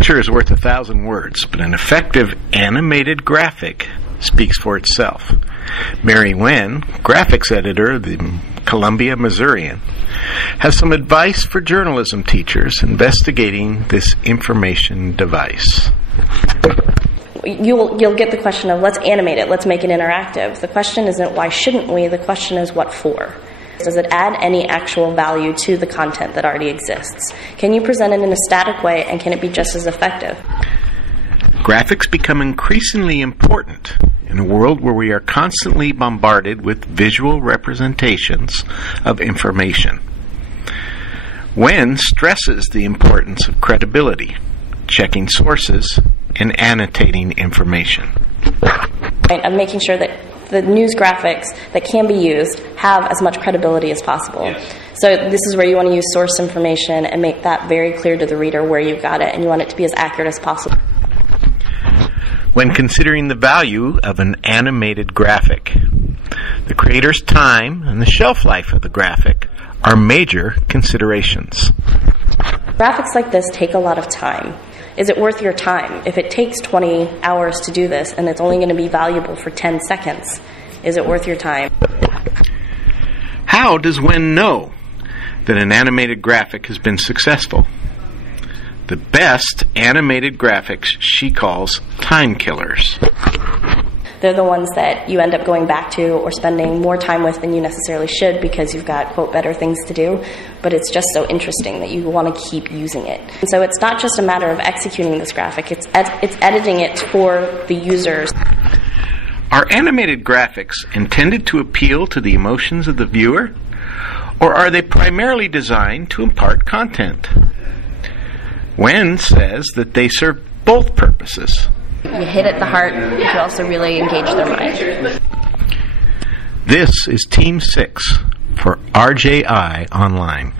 picture is worth 1,000 words, but an effective animated graphic speaks for itself. Mary Nguyen, graphics editor of the Columbia Missourian, has some advice for journalism teachers investigating this information device. You'll get the question of, let's animate it, let's make it interactive. The question isn't why shouldn't we, the question is what for. Does it add any actual value to the content that already exists? Can you present it in a static way, and can it be just as effective? Graphics become increasingly important in a world where we are constantly bombarded with visual representations of information. Nguyen stresses the importance of credibility, checking sources, and annotating information. Of making sure that the news graphics that can be used have as much credibility as possible. Yes. So this is where you want to use source information and make that very clear to the reader where you've got it, and you want it to be as accurate as possible. When considering the value of an animated graphic, the creator's time and the shelf life of the graphic are major considerations. Graphics like this take a lot of time. Is it worth your time? If it takes 20 hours to do this and it's only going to be valuable for 10 seconds, is it worth your time? How does Nguyen know that an animated graphic has been successful? The best animated graphics she calls time killers. They're the ones that you end up going back to or spending more time with than you necessarily should because you've got, quote, better things to do, but it's just so interesting that you want to keep using it. And so it's not just a matter of executing this graphic, it's editing it for the users. Are animated graphics intended to appeal to the emotions of the viewer, or are they primarily designed to impart content? Nguyen says that they serve both purposes. You hit at the heart, you can also really engage their mind. This is Team 6 for RJI Online.